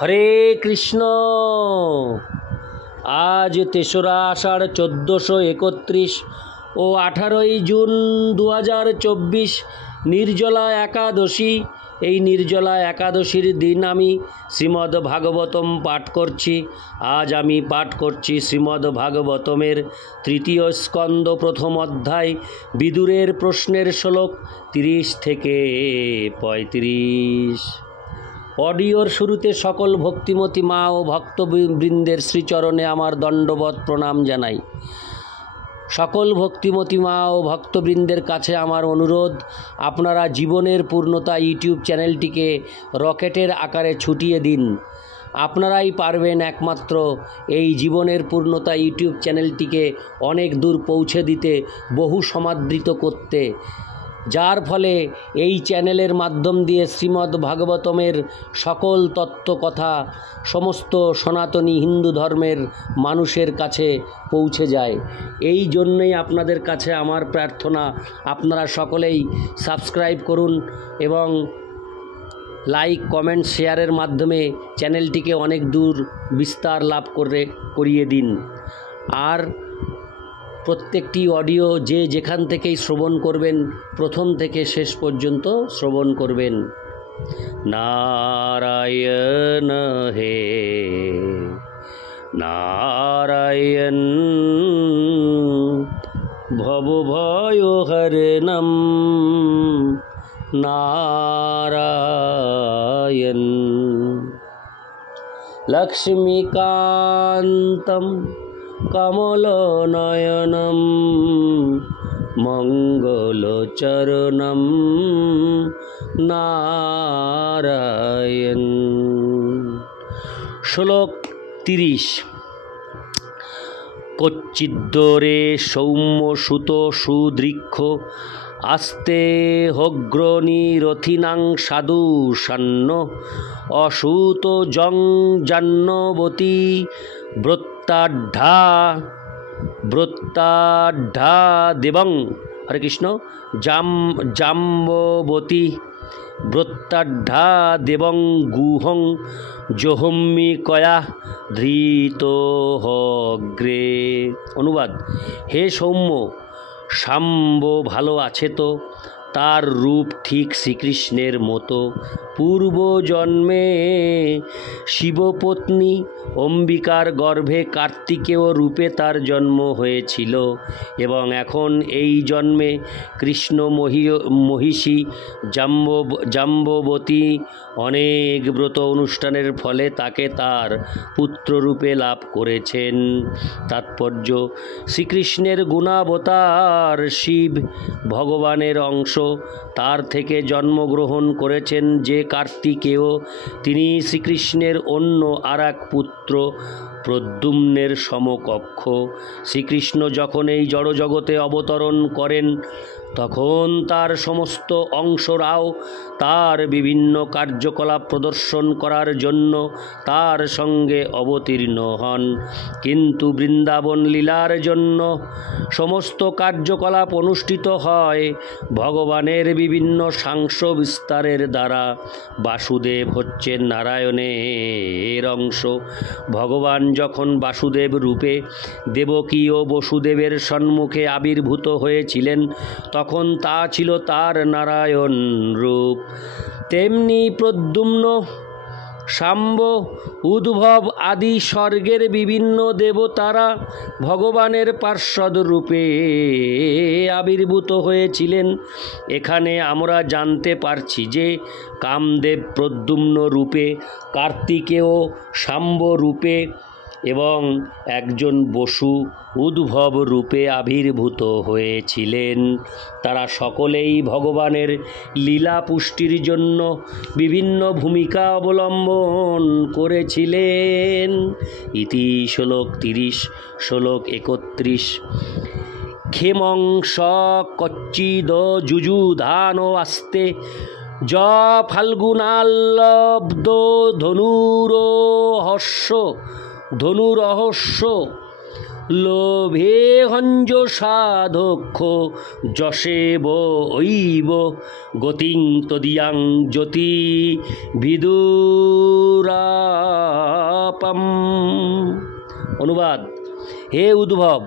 হরে কৃষ্ণ। আজ ৩রা আষাঢ় ১৪৩১ ও ১৮ই জুন ২০২৪ নির্জলা একাদশী। এই নির্জলা একাদশীর দিন আমি শ্রীমদ্ ভাগবতম পাঠ করছি। আজ আমি পাঠ করছি শ্রীমদ্ ভাগবতমের ৩য় স্কন্দ ১ম অধ্যায় বিদুরের প্রশ্নের শ্লোক ৩০ থেকে ৩৫। অডিওর শুরুতে সকল ভক্তিমতী মা ও ভক্তবৃন্দের শ্রীচরণে আমার দণ্ডবৎ প্রণাম জানাই। সকল ভক্তিমতী মা ও ভক্তবৃন্দের কাছে আমার অনুরোধ, আপনারা জীবনের পূর্ণতা ইউটিউব চ্যানেলটিকে রকেটের আকারে ছুটিয়ে দিন। আপনারাই পারবেন একমাত্র এই জীবনের পূর্ণতা ইউটিউব চ্যানেলটিকে অনেক দূর পৌঁছে দিতে, বহু সমাদৃত করতে, যার ফলে এই চ্যানেলের মাধ্যম দিয়ে শ্রীমদ্ ভাগবতমের সকল তত্ত্বকথা সমস্ত সনাতনী হিন্দু ধর্মের মানুষের কাছে পৌঁছে যায়। এই জন্যই আপনাদের কাছে আমার প্রার্থনা, আপনারা সকলেই সাবস্ক্রাইব করুন এবং লাইক, কমেন্ট, শেয়ারের মাধ্যমে চ্যানেলটিকে অনেক দূর বিস্তার লাভ করিয়ে দিন। আর প্রত্যেকটি অডিও যে যেখান থেকেই শ্রবণ করবেন, প্রথম থেকে শেষ পর্যন্ত শ্রবণ করবেন। নারায়ণ হে নারায়ণ ভবভয়হরণম নারায়ণ লক্ষ্মীকান্তম কমলনয়নম মঙ্গলচরণম নারায়ণ। শ্লোক ৩০। কচ্চিদ্দরে সৌম্য সুত সুদৃক্ষ আস্তে হগ্রনিরথিনাং সাধু সন্ন অসূত জং জাহ্নবতী ব্রত্তাঢ্যা দেবং। হরে কৃষ্ণ। জাম্ববতী ব্রত্তাঢ্যা দেবং গুহং জহম্মি কয়া ধৃত হগ্রে। অনুবাদ: হে সৌম্য, শাম্ব ভালো আছে তো? তার রূপ ঠিক শ্রীকৃষ্ণের মতো। পূর্বজন্মে শিবপত্নী অম্বিকার গর্ভে কার্তিকেয় রূপে তার জন্ম হয়েছিল এবং এখন এই জন্মে কৃষ্ণ মহিষী জাম্ববতী অনেক ব্রত অনুষ্ঠানের ফলে তাকে তার পুত্ররূপে লাভ করেছেন। তাৎপর্য: শ্রীকৃষ্ণের গুণাবতার শিব ভগবানের অংশ। তার থেকে জন্মগ্রহণ করেছেন যে কার্তিকেয়, তিনি শ্রীকৃষ্ণের অন্য আর এক পুত্র প্রদ্যুম্নের সমকক্ষ। শ্রীকৃষ্ণ যখন এই জড়জগতে অবতরণ করেন, তখন তার সমস্ত অংশরাও তার বিভিন্ন কার্যকলাপ প্রদর্শন করার জন্য তার সঙ্গে অবতীর্ণ হন। কিন্তু বৃন্দাবন লীলার জন্য সমস্ত কার্যকলাপ অনুষ্ঠিত হয় ভগবানের বিভিন্ন সাংস বিস্তারের দ্বারা। বাসুদেব হচ্ছেন নারায়ণের অংশ। ভগবান যখন বাসুদেব রূপে দেবকী ও বসুদেবের সম্মুখে আবির্ভূত হয়েছিলেন, তখন তা ছিল তার নারায়ণ রূপ। তেমনি প্রদ্যুম্ন, শাম্ব, উদ্ভব আদি স্বর্গের বিভিন্ন দেবতারা ভগবানের পার্ষদ রূপে আবির্ভূত হয়েছিলেন। এখানে আমরা জানতে পারছি যে কামদেব প্রদ্যুম্ন রূপে, কার্তিকেয় শাম্ব রূপে এবং একজন বসু উদ্ভব রূপে আবির্ভূত হয়েছিলেন। তারা সকলেই ভগবানের লীলা পুষ্টির জন্য বিভিন্ন ভূমিকা অবলম্বন করেছিলেন। ইতি শ্লোক ৩০। শ্লোক ৩১। ক্ষেমং স কচ্চিদ যুযুধান আস্তে য ফাল্গুনাল্লব্ধ ধনুরহস্য লোভে হঞ্জ সাধক্ষ যশেব ঐব গতিং তদিয়াং জ্যোতি বিদুরা পাপম। অনুবাদ: হে উদ্ভব,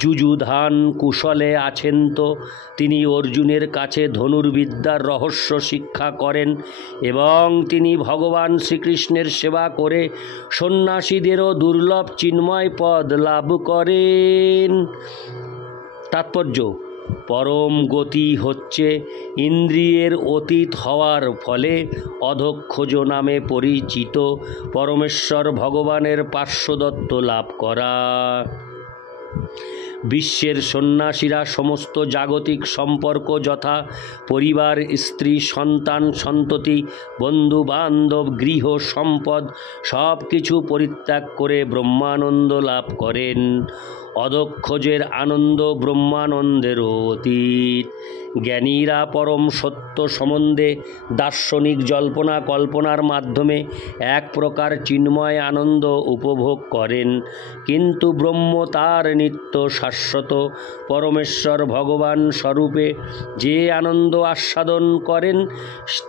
যুযুধান কুশলে আছেন তো? তিনি অর্জুনের কাছে ধনুর্বিদ্যার রহস্য শিক্ষা করেন এবং তিনি ভগবান শ্রীকৃষ্ণের সেবা করে সন্ন্যাসীদেরও দুর্লভ চিন্ময় পদ লাভ করেন। তাৎপর্য: পরম গতি হচ্ছে ইন্দ্রিয়ের অতীত হওয়ার ফলে অধক্ষজ নামে পরিচিত পরমেশ্বর ভগবানের পার্শ্বদত্ত লাভ করা। বিশ্বের সন্ন্যাসীরা সমস্ত জাগতিক সম্পর্ক যথা পরিবার, স্ত্রী, সন্তান, সন্ততি, বন্ধু বান্ধব, গৃহ, সম্পদ সব কিছু পরিত্যাগ করে ব্রহ্মানন্দ লাভ করেন। অধক্ষজের আনন্দ ব্রহ্মানন্দেরও অতীত। জ্ঞানীরা পরম সত্য সম্বন্ধে দার্শনিক জল্পনা কল্পনার মাধ্যমে এক প্রকার চিন্ময় আনন্দ উপভোগ করেন, কিন্তু ব্রহ্ম তার নিত্য শাশ্বত পরমেশ্বর ভগবান স্বরূপে যে আনন্দ আস্বাদন করেন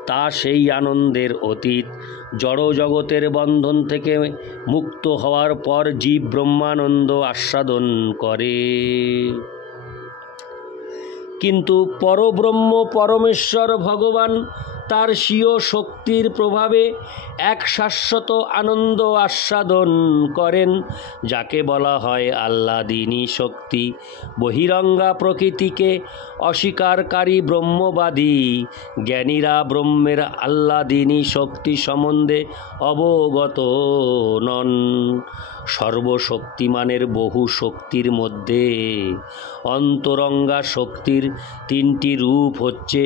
তা সেই আনন্দের অতীত। জড় জগতের বন্ধন থেকে মুক্ত হওয়ার পর জীব ব্রহ্মানন্দ আস্বাদন করে, কিন্তু পরব্রহ্ম পরমেশ্বর ভগবান তার স্বীয় শক্তির প্রভাবে এক শাশ্বত আনন্দ আস্বাদন করেন, যাকে বলা হয় আহ্লাদিনী শক্তি। বহিরঙ্গা প্রকৃতিকে অস্বীকারী ব্রহ্মবাদী জ্ঞানীরা ব্রহ্মের আহ্লাদিনী শক্তি সম্বন্ধে অবগত নন। সর্বশক্তিমানের বহু শক্তির মধ্যে অন্তরঙ্গা শক্তির তিনটি রূপ হচ্ছে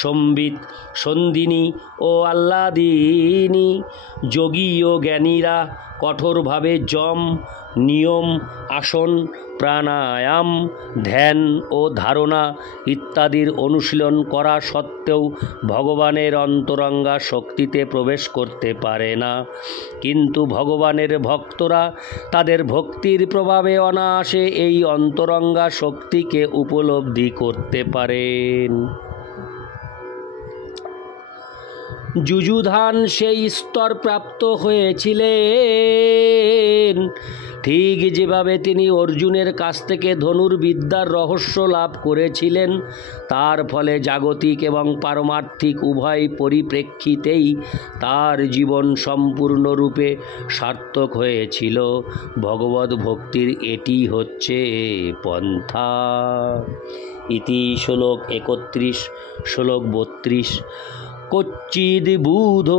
সম্বিত, সন্ধিনী ও আহ্লাদিনী। যোগী ও জ্ঞানীরা কঠোরভাবে যম, নিয়ম, আসন, প্রাণায়াম, ধ্যান ও ধারণা ইত্যাদির অনুশীলন করা সত্ত্বেও ভগবানের অন্তরঙ্গা শক্তিতে প্রবেশ করতে পারে না, কিন্তু ভগবানের ভক্তরা তাদের ভক্তির প্রভাবে অনায়াসে এই অন্তরঙ্গা শক্তিকে উপলব্ধি করতে পারেন। যুযুধান সেই স্তর প্রাপ্ত হয়েছিলেন ঠিক যেভাবে তিনি অর্জুনের কাছ থেকে ধনুর্বিদ্যার রহস্য লাভ করেছিলেন। তার ফলে জাগতিক এবং পারমার্থিক উভয় পরিপ্রেক্ষিতেই তার জীবন সম্পূর্ণরূপে সার্থক হয়েছিল। ভগবদ্ ভক্তির এটি হচ্ছে পন্থা। ইতি শ্লোক 31, শ্লোক 32। কচ্চিদ বুধ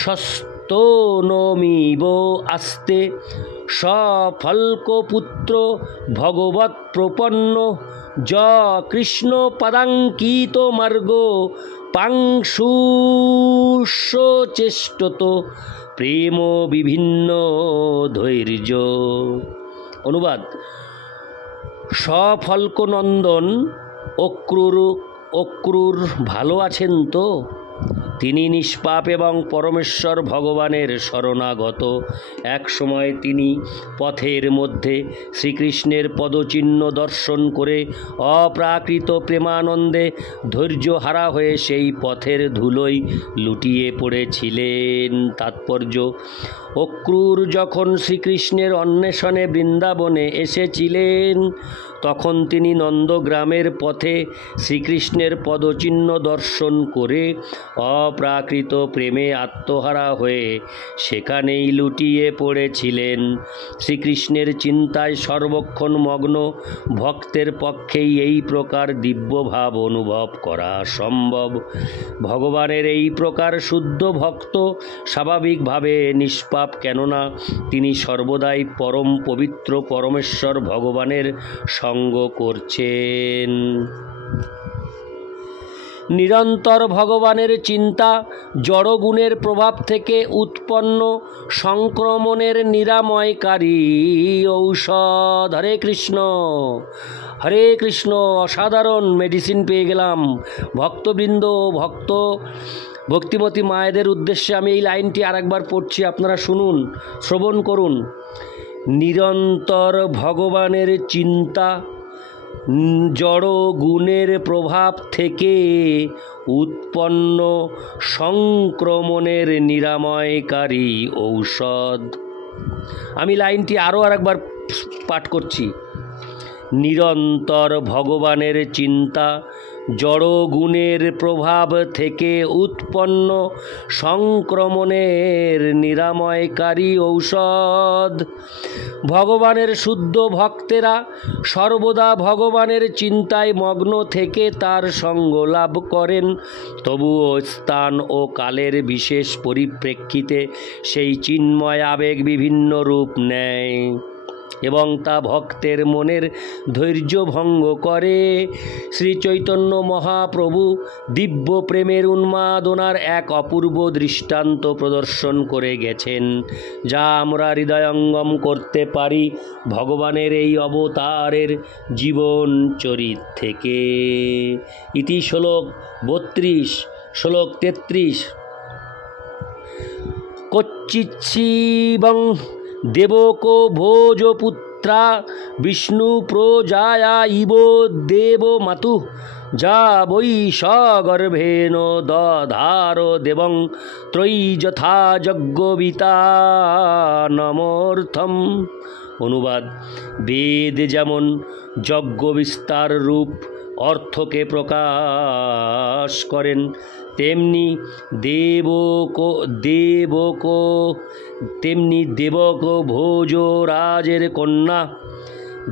সস্তনমিব আস্তে সফল্কপুত্র ভগবৎ প্রপন্ন য কৃষ্ণ পদাঙ্কিত মার্গ পাংশুষ্যচেষ্টত প্রেম বিভিন্ন ধৈর্য। অনুবাদ: সফল্কনন্দন অক্রূর ভালো আছেন তো? তিনি নিষ্পাপ এবং পরমেশ্বর ভগবানের শরণাগত। এক সময় তিনি পথের মধ্যে শ্রীকৃষ্ণের পদচিহ্ন দর্শন করে অপ্রাকৃত প্রেমানন্দে ধৈর্যহারা হয়ে সেই পথের ধুলোয় লুটিয়ে পড়েছিলেন। তাৎপর্য: অক্রূর যখন শ্রীকৃষ্ণের অন্বেষণে বৃন্দাবনে এসেছিলেন তখন তিনি নন্দগ্রামের পথে শ্রীকৃষ্ণের পদচিহ্ন দর্শন করে অপ্রাকৃত প্রেমে আত্মহারা হয়ে সেখানেই লুটিয়ে পড়েছিলেন। শ্রীকৃষ্ণের চিন্তায় সর্বক্ষণ মগ্ন ভক্তের পক্ষেই এই প্রকার দিব্যভাব অনুভব করা সম্ভব। ভগবানের এই প্রকার শুদ্ধ ভক্ত স্বাভাবিকভাবে নিষ্পাপ, কেননা তিনি সর্বদাই পরম পবিত্র পরমেশ্বর ভগবানের সঙ্গ করছেন। নিরন্তর ভগবানের চিন্তা জড়গুণের প্রভাব থেকে উৎপন্ন সংক্রমণের নিরাময়কারী ঔষধ। হরে কৃষ্ণ, হরে কৃষ্ণ। অসাধারণ মেডিসিন পেয়ে গেলাম। ভক্তবৃন্দ, ভক্তিমতী মায়েদের উদ্দেশ্যে আমি এই লাইনটি আরেকবার পড়ছি, আপনারা শুনুন, শ্রবণ করুন। নিরন্তর ভগবানের চিন্তা জড় গুণের প্রভাব থেকে উৎপন্ন সংক্রমণের নিরাময়কারী ঔষধ। আমি লাইনটি আরও আরেকবার পাঠ করছি। নিরন্তর ভগবানের চিন্তা জড় গুণের প্রভাব থেকে উৎপন্ন সংক্রমণের নিরাময়কারী ঔষধ। ভগবানের শুদ্ধ ভক্তেরা সর্বদা ভগবানের চিন্তায় মগ্ন থেকে তার সঙ্গ লাভ করেন। তবুও স্থান ও কালের বিশেষ পরিপ্রেক্ষিতে সেই চিন্ময় আবেগ বিভিন্ন রূপ নেয় এবং তা ভক্তের মনের ধৈর্য ভঙ্গ করে। শ্রী চৈতন্য মহাপ্রভু দিব্য প্রেমের উন্মাদনার এক অপূর্ব দৃষ্টান্ত প্রদর্শন করে গেছেন, যা আমরা হৃদয়ঙ্গম করতে পারি ভগবানের এই অবতারের জীবন চরিত থেকে। ইতি শ্লোক 32। শ্লোক 33। কচ্চিচ্ছিবং দেবকো ভোজপুত্রা বিষ্ণু প্রজায়া ইব দেব মাতু যা বৈ সগর্ভেণ দধার দেবং ত্রয়ী যথা যজ্ঞবিতা নমর্থম। অনুবাদ: বেদ যেমন যজ্ঞ বিস্তার রূপ অর্থকে প্রকাশ করেন, তেমনি দেবক ভোজরাজের কন্যা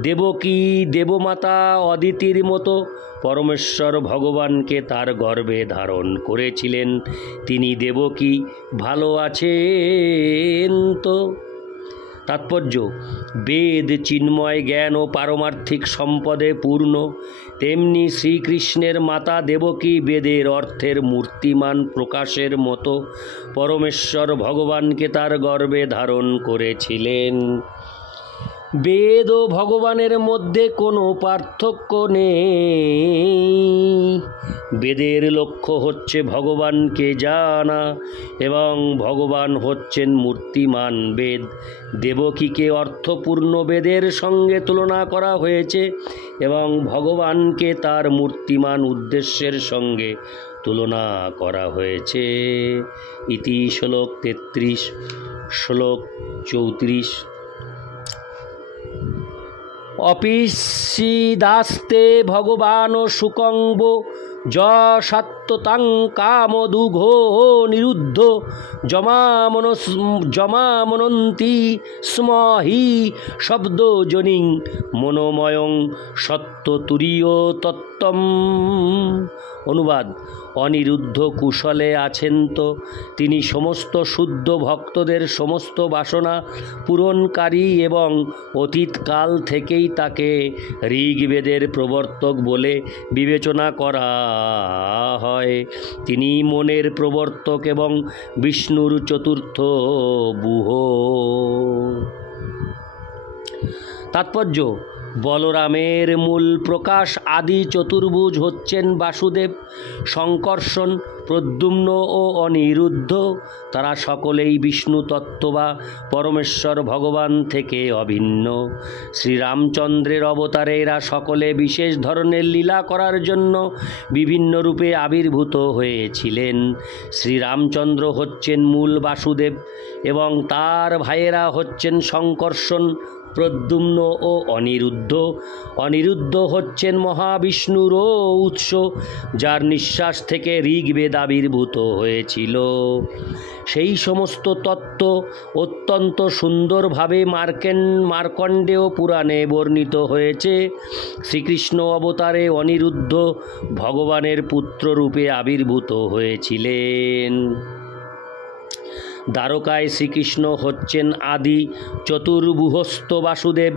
দেবকী দেবমাতা অদিতির মতো পরমেশ্বর ভগবানকে তার গর্ভে ধারণ করেছিলেন। তিনি দেবকী ভালো আছেন তো? তাৎপর্য: বেদ চিন্ময় জ্ঞান ও পারমার্থিক সম্পদে পূর্ণ, তেমনি শ্রীকৃষ্ণের মাতা দেবকী বেদের অর্থের মূর্তিমান প্রকাশের মতো পরমেশ্বর ভগবানকে তার গর্ভে ধারণ করেছিলেন। বেদ ও ভগবানের মধ্যে কোনো পার্থক্য নেই। বেদের লক্ষ্য হচ্ছে ভগবানকে জানা এবং ভগবান হচ্ছেন মূর্তিমান বেদ। দেবকীকে অর্থপূর্ণ বেদের সঙ্গে তুলনা করা হয়েছে এবং ভগবানকে তার মূর্তিমান উদ্দেশ্যের সঙ্গে তুলনা করা হয়েছে। ইতি শ্লোক 33। শ্লোক 34। অপিসিদাস্তে ভগবান শুকংব যশাত্ততাং কামদুঘো নিরুদ্ধ জমামনন্তি স্ম হি শব্দজনিং মনোময়ং সত্যতুরীয় তত্ত্বম। অনুবাদ: অনিরুদ্ধ কুশলে আছেন তো? তিনি সমস্ত শুদ্ধ ভক্তদের সমস্ত বাসনা পূরণকারী এবং অতীতকাল থেকেই তাকে ঋগ্বেদের প্রবর্তক বলে বিবেচনা করা হয়। তিনি মনের প্রবর্তক এবং বিষ্ণুর চতুর্থ বুহ। তাৎপর্য: বলরামের মূল প্রকাশ আদি চতুর্ভুজ হচ্ছেন বাসুদেব, শঙ্কর্ষণ, প্রদ্যুম্ন ও অনিরুদ্ধ। তারা সকলেই বিষ্ণু তত্ত্ব বা পরমেশ্বর ভগবান থেকে অভিন্ন। শ্রীরামচন্দ্রের অবতারে এরা সকলে বিশেষ ধরনের লীলা করার জন্য বিভিন্ন রূপে আবির্ভূত হয়েছিলেন। শ্রীরামচন্দ্র হচ্ছেন মূল বাসুদেব এবং তার ভাইয়েরা হচ্ছেন শঙ্কর্ষণ, প্রদ্যুম্ন ও অনিরুদ্ধ। অনিরুদ্ধ হচ্ছেন মহাবিষ্ণুরও উৎস, যার নিঃশ্বাস থেকে ঋগ্বেদ আবির্ভূত হয়েছিল। সেই সমস্ত তত্ত্ব অত্যন্ত সুন্দরভাবে মার্কণ্ডেয় পুরাণে বর্ণিত হয়েছে। শ্রীকৃষ্ণ অবতারে অনিরুদ্ধ ভগবানের পুত্ররূপে আবির্ভূত হয়েছিলেন। দ্বারকায় শ্রীকৃষ্ণ হচ্ছেন আদি চতুর্ভুহস্থ বাসুদেব।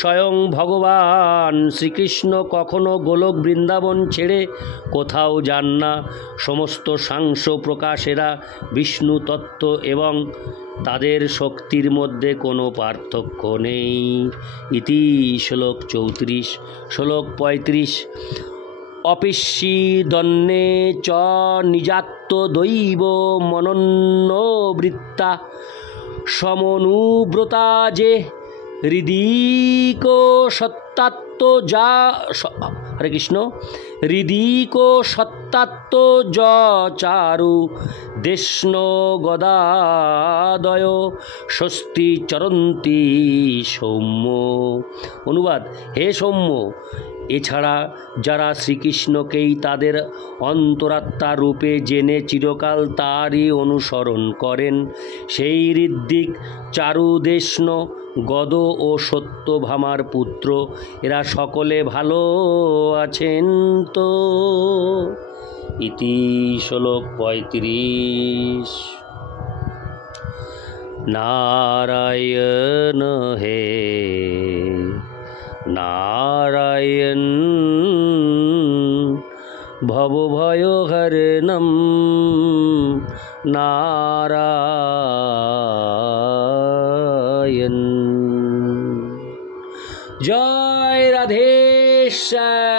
স্বয়ং ভগবান শ্রীকৃষ্ণ কখনো গোলক বৃন্দাবন ছেড়ে কোথাও যান না। সমস্ত সাংস প্রকাশেরা বিষ্ণু তত্ত্ব এবং তাদের শক্তির মধ্যে কোনো পার্থক্য নেই। ইতি শ্লোক 34। শ্লোক 35। অপিষ্যিদন্যে চ নিজাত্মদৈব মনন্নবৃত্তা সমনুব্রতা যে হৃদিকো সত্তাত্ম সত্যাত্ম যা হরে কৃষ্ণ হৃদিক সত্যাত্ম য চারু দেষ্ণ গদাদয় স্বস্তি চরন্তি সৌম্য। অনুবাদ: হে সৌম্য, এছাড়া যারা শ্রীকৃষ্ণকেই তাদের অন্তরাত্মা রূপে জেনে চিরকাল তারই অনুসরণ করেন, সেই ঋদ্দিক, চারুদেষ্ণ, গদ ও সত্যভামার পুত্র, এরা সকলে ভালো আছেন তো? ইতি শ্লোক 35। নারায়ণ হে নারায়ণ ভবভয়হরণম নারায়ণ। জয় রাধেশ্যাম।